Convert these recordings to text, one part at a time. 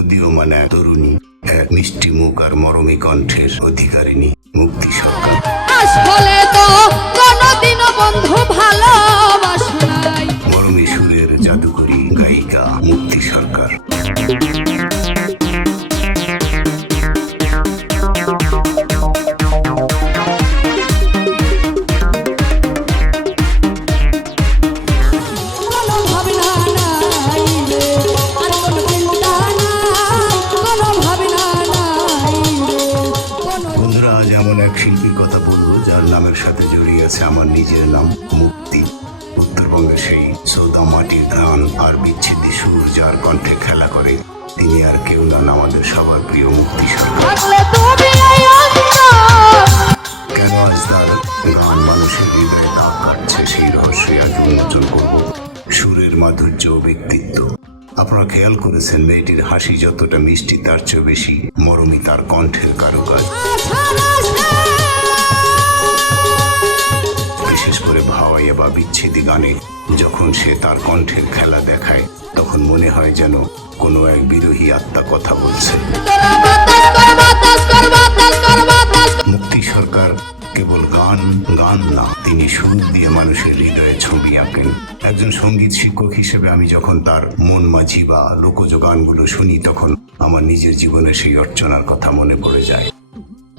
উদীয়মান এক তরুণী, এক মিষ্টি মুখ আর মরমী কণ্ঠের অধিকারিণী মুক্তি সরকার। আসলে তো কোনদিনও বন্ধু ভালোবাসা নাই। মরমী সুরের জাদুকরী গায়িকা মুক্তি সরকার। এক শিল্পীর কথা বলবো যার নামের সাথে জড়িয়ে আছে আমার নিজের নাম মুক্তি। উত্তরবঙ্গের সেই সৌদা মাটির গান আর বিচ্ছেদী সুর যার কণ্ঠে খেলা করে, তিনি আর কেউ নন, আমাদের সবার প্রিয় মুক্তি সরকার। কেন আজ তার গান মানুষের হৃদয়ে দাগ কাটছে সেই রহস্যই আজ উন্মোচন করব। সুরের মাধুর্য ও ব্যক্তিত্ব। আপনারা খেয়াল করেছেন মেয়েটির হাসি যতটা মিষ্টি তার চেয়ে বেশি মরমী তার কণ্ঠের কারুকাজ। বিশেষ করে ভাওয়াইয়া বা বিচ্ছেদী গানে যখন সে তার কণ্ঠের খেলা দেখায়, তখন মনে হয় যেন কোনো এক বিরোহী আত্মা কথা বলছে। মুক্তি সরকার কেবল গান না, তিনি সুর দিয়ে মানুষের হৃদয়ে ছবি আঁকেন। একজন সঙ্গীত শিক্ষক হিসেবে আমি যখন তার মন মাঝি বা লোকজ গানগুলো শুনি, তখন আমার নিজের জীবনে সেই অর্চনার কথা মনে পড়ে যায়।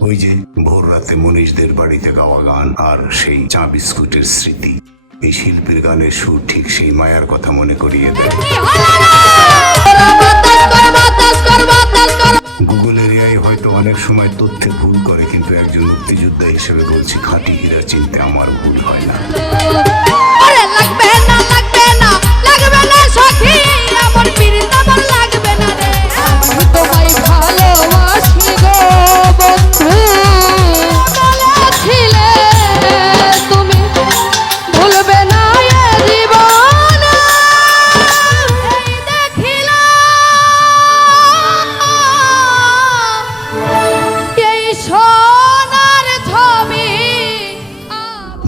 ওই যে ভোর রাতে মনীষদের বাড়িতে গাওয়া গান আর সেই চা বিস্কুটের স্মৃতি। এই শিল্পীর গানের সুর ঠিক সেই মায়ার কথা মনে করিয়ে দেয়। গুগলের এআই হয়তো অনেক সময় তথ্যে ভুল করে, কিন্তু একজন মুক্তিযোদ্ধা হিসেবে বলছি, খাঁটি হীরা চিনতে আমার ভুল হয় না।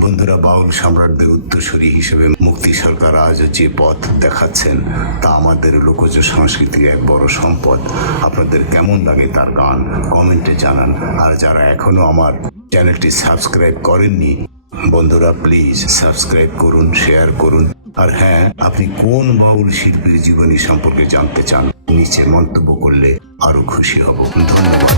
বন্ধুরা, বাউল সম্রাটদের উত্তরসূরি হিসেবে মুক্তি সরকার আজও যে পথ দেখাচ্ছেন, তা আমাদের লোকজ সংস্কৃতির এক বড় সম্পদ। আপনাদের কেমন লাগে তার গান কমেন্টে জানান। আর যারা এখনো আমার চ্যানেলটি সাবস্ক্রাইব করেননি, বন্ধুরা প্লিজ সাবস্ক্রাইব করুন, শেয়ার করুন। আর হ্যাঁ, আপনি কোন বাউল শিল্পীর জীবনী সম্পর্কে জানতে চান, নিচে মন্তব্য করলে আরো খুশি হব। ধন্যবাদ।